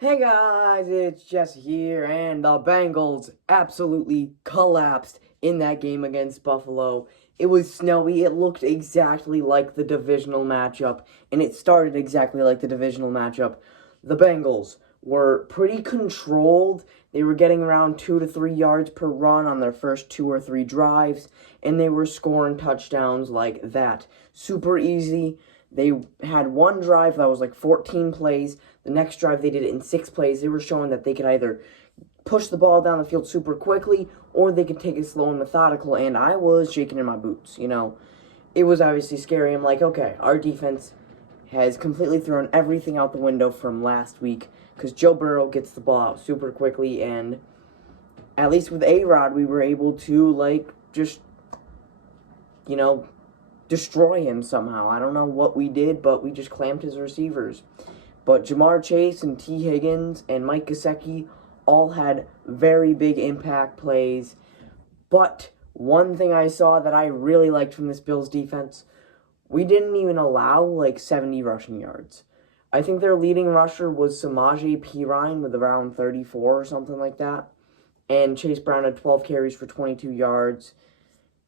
Hey guys, it's Jesse here, and the Bengals absolutely collapsed in that game against Buffalo. It was snowy, it looked exactly like the divisional matchup, and it started exactly like the divisional matchup. The Bengals were pretty controlled. They were getting around 2 to 3 yards per run on their first 2 or 3 drives, and they were scoring touchdowns like that. Super easy. They had one drive that was like 14 plays. The next drive, they did it in 6 plays. They were showing that they could either push the ball down the field super quickly or they could take it slow and methodical. And I was shaking in my boots. It was obviously scary. I'm like, okay, our defense has completely thrown everything out the window from last week because Joe Burrow gets the ball out super quickly. And at least with A-Rod, we were able to, just, you know, destroy him somehow. I don't know what we did, but we just clamped his receivers. But Jamar Chase and T. Higgins and Mike Gesicki all had very big impact plays. But one thing I saw that I really liked from this Bills defense, we didn't even allow 70 rushing yards. I think their leading rusher was Samaje Perine with around 34 or something like that. And Chase Brown had 12 carries for 22 yards.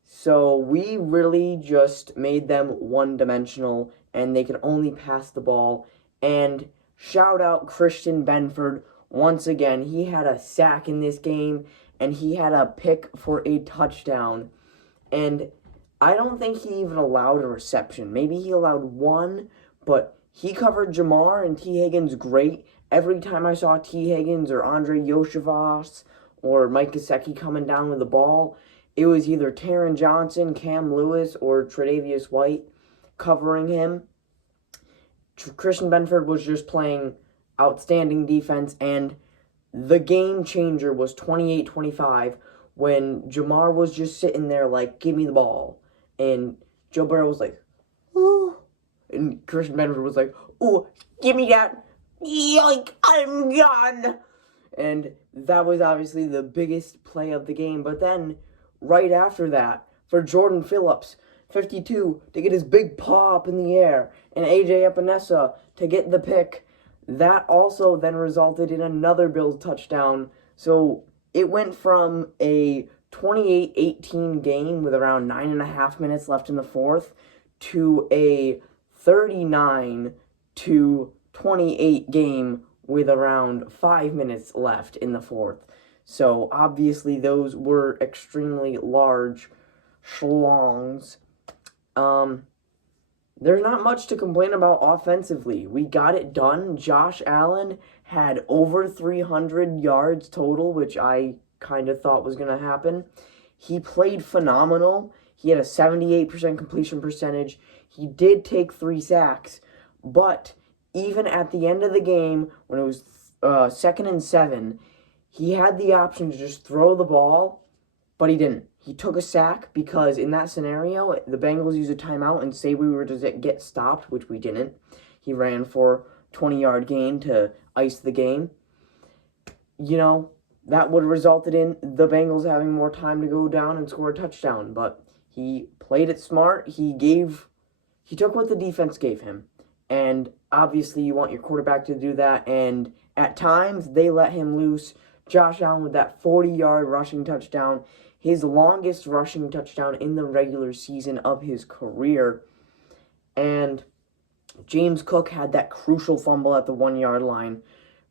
So we really just made them one-dimensional, and they could only pass the ball. And shout out Christian Benford once again. He had a sack in this game, and he had a pick for a touchdown. And I don't think he even allowed a reception. Maybe he allowed one, but he covered Jamar and T. Higgins great. Every time I saw T. Higgins or Andre Yoshivas or Mike Gesicki coming down with the ball, it was either Taron Johnson, Cam Lewis, or Tre'Davious White covering him. Christian Benford was just playing outstanding defense, and the game changer was 28-25 when Jamar was just sitting there like, give me the ball. And Joe Burrow was like, oh. And Christian Benford was like, oh, give me that. Yoink, I'm gone. And that was obviously the biggest play of the game. But then, right after that, for Jordan Phillips, 52, to get his big paw up in the air, and A.J. Epinesa to get the pick, that also then resulted in another Bills touchdown. So it went from a 28-18 game with around 9.5 minutes left in the fourth to a 39-28 game with around 5 minutes left in the fourth. So obviously those were extremely large schlongs. There's not much to complain about offensively. We got it done. Josh Allen had over 300 yards total, which I kind of thought was going to happen. He played phenomenal. He had a 78% completion percentage. He did take 3 sacks, but even at the end of the game, when it was 2nd and 7, he had the option to just throw the ball, but he didn't. He took a sack because in that scenario, the Bengals used a timeout and say we were to get stopped, which we didn't. He ran for 20-yard gain to ice the game. That would have resulted in the Bengals having more time to go down and score a touchdown, but he played it smart. He took what the defense gave him. And obviously you want your quarterback to do that, and at times they let him loose. Josh Allen with that 40-yard rushing touchdown, his longest rushing touchdown in the regular season of his career. And James Cook had that crucial fumble at the 1-yard line.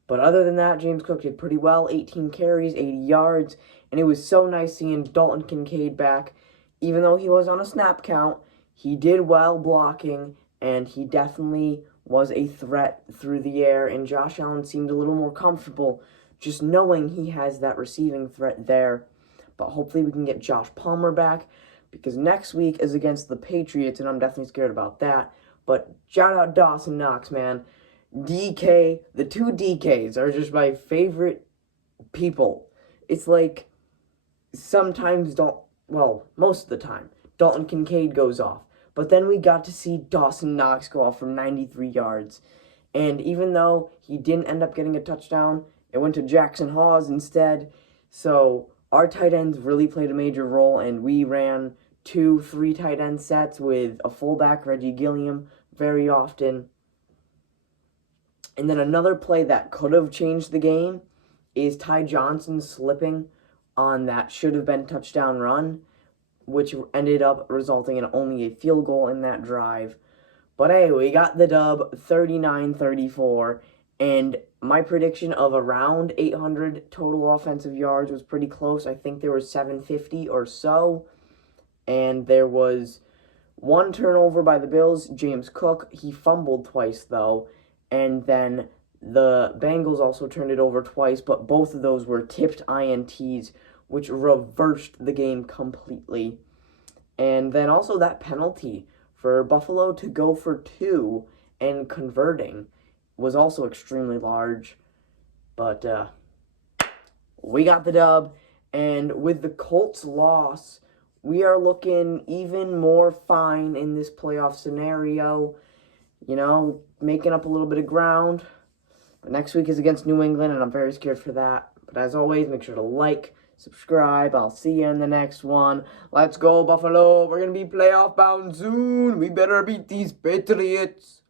But other than that, James Cook did pretty well, 18 carries, 80 yards, and it was so nice seeing Dalton Kincaid back. Even though he was on a snap count, he did well blocking, and he definitely was a threat through the air, and Josh Allen seemed a little more comfortable just knowing he has that receiving threat there. But hopefully we can get Josh Palmer back, because next week is against the Patriots, and I'm definitely scared about that. But shout out Dawson Knox, man. DK, the 2 DKs are just my favorite people. It's like sometimes most of the time, Dalton Kincaid goes off. But then we got to see Dawson Knox go off from 93 yards. And even though he didn't end up getting a touchdown, it went to Jackson Hawes instead. So our tight ends really played a major role, and we ran 2-3 tight end sets with a fullback, Reggie Gilliam, very often. And then another play that could have changed the game is Ty Johnson slipping on that should have been touchdown run, which ended up resulting in only a field goal in that drive. But hey, we got the dub 39-34, and my prediction of around 800 total offensive yards was pretty close. I think there was 750 or so, and there was one turnover by the Bills, James Cook. He fumbled twice, though, and then the Bengals also turned it over twice, but both of those were tipped INTs, which reversed the game completely. And then also that penalty for Buffalo to go for 2 and converting was also extremely large. But we got the dub, and with the Colts' loss, we are looking even more fine in this playoff scenario. You know, making up a little bit of ground. But next week is against New England, and I'm very scared for that. But as always, make sure to like, subscribe. I'll see you in the next one. Let's go, Buffalo. We're going to be playoff bound soon. We better beat these Patriots.